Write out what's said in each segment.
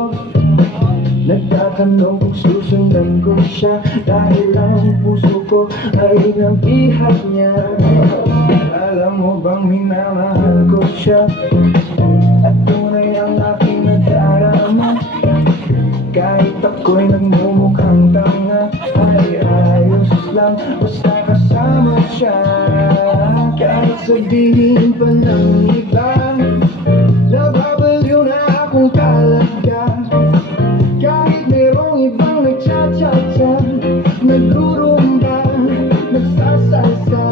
sa'yo. Nagtatanong kung susundan ko siya, dahil ang puso ko ay nabihag niya. Alam mo bang minamahal ko siya, at tunay ang aking nadarama. Kahit ako'y nagmumukhang tanga, ay ayos lang basta kasama siya. Kahit sabihin pa ng iba, nababaliw na akong talaga. Kahit merong ibang nagcha-cha-cha, nagrurumba, nagsasalsa,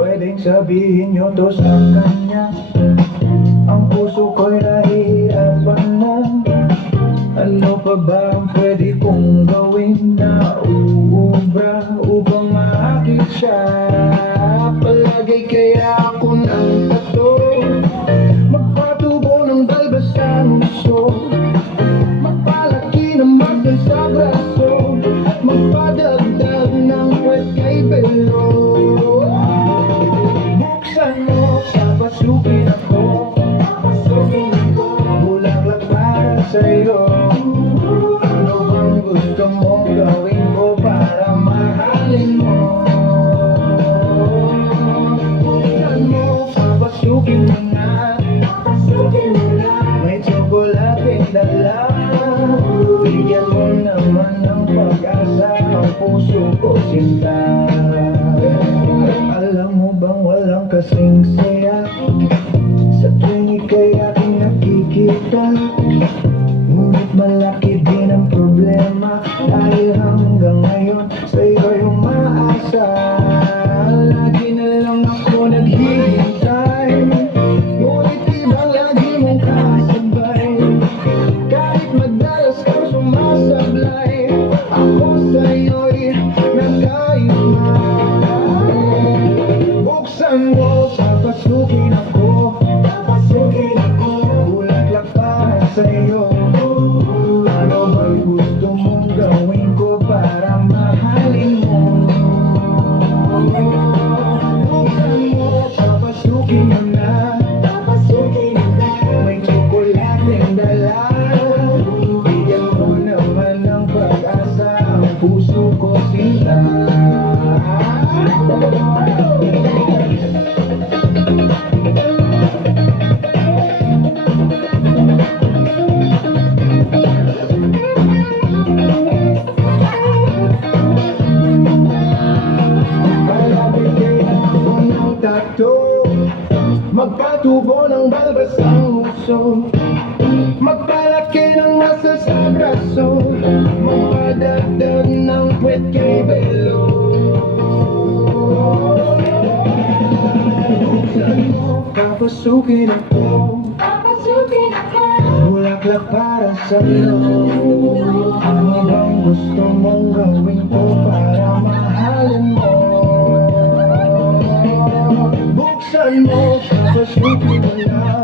pwedeng sabihin nyo to sa kanya. Ang puso ko'y nahihirapan na. Ano pa ba ang pwede kong gawin na uubra upang maakit siya? Palagay kaya ako ng tato, magpatubo ng balbas sa nguso, magpalaki ng muscle sa braso, magpadagdag ng puwet kay Belo. Buksan mo, papasukin ako, bulaklak para sa'yo. Ano bang gusto mong gawin ko para mahalin mo? Buksan mo, papasukin mo na, may tsokolating dala. Bigyan mo naman ng pag-asa ang puso ko, sinta. Alam mo bang walang kasing saya sa tuwing ika'y aking nakikita? Ngunit malaki din ang problema, dahil hanggang ngayon sa'yo'y umaasa. Lagi na lang ako naghihintay, ngunit ibang lagi mong kasabay. Kahit madalas kang sumasablay, ako sa'yo'y nagkaiba. Buksan mo, papasukin ako, bulaklak para sa'yo. Ano bang gusto mong gawin ko para mahalin mo? Buksan mo, papasukin mo na, may tsokolating dala. Bigyan mo naman ng pag-asa ang puso ko, sinta. Magpatubo ng balbas ang uso, magpalaki ng muscle sa braso, magpadagdag ng puwet kay Belo. Buksan mo, papasukin ako, bulaklak para sa'yo. Ano bang gusto mong gawin ko para mahalin mo? Buksan mo, papasukin mo na,